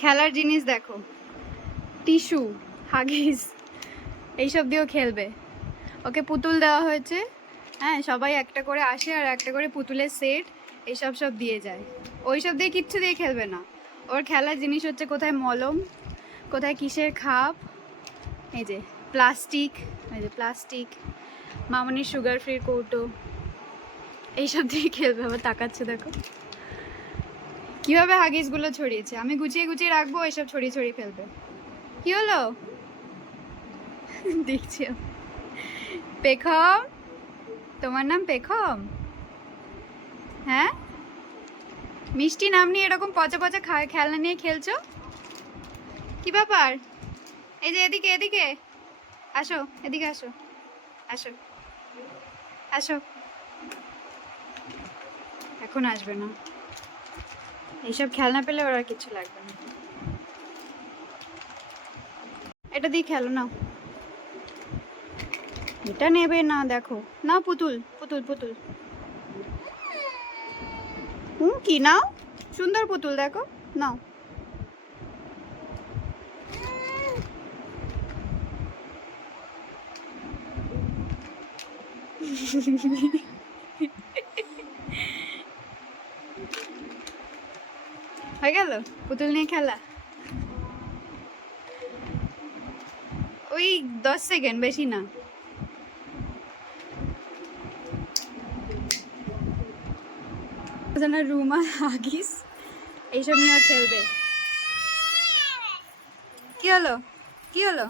খেলার জিনিস দেখো, টিস্যু, হাগিস, এইসব দিয়েও খেলবে। ওকে পুতুল দেওয়া হয়েছে, হ্যাঁ, সবাই একটা করে আসে আর একটা করে পুতুলের সেট এইসব সব দিয়ে যায়। ওইসব দিয়ে কিচ্ছু দিয়ে খেলবে না। ওর খেলার জিনিস হচ্ছে কোথায় মলম, কোথায় কিসের খাপ, এই যে প্লাস্টিক, এই যে প্লাস্টিক, মামনির সুগার ফ্রির কৌটো, এইসব দিয়ে খেলবে। আবার তাকাচ্ছে দেখো কীভাবে হাগিসগুলো ছড়িয়েছে। আমি গুছিয়ে গুছিয়ে রাখবো, এইসব ছড়িয়ে ছড়িয়ে ফেলবে। কি হলো? দেখছি। পেখম, তোমার নাম পেখম? হ্যাঁ, মিষ্টি নাম নিয়ে এরকম পচা পচা খেলনা নিয়ে খেলছো, কি ব্যাপার? এই যে এদিকে এদিকে আসো, এদিকে আসো, আসো আসো। এখন আসবে না, এইসব খেলনা পেলে ওর আর কিছু লাগবে না। এটা দিয়ে খেলো না, এটা নেবে না। দেখো না, পুতুল পুতুল পুতুল, কি নাও, সুন্দর পুতুল দেখো, নাও। হয়ে গেল পুতুল নিয়ে খেলা। ওই 10 সেকেন্ড, বেশি না। রুমাল, হাগিস, এইসব নিয়েও খেলবে। কি হলো, কি হলো?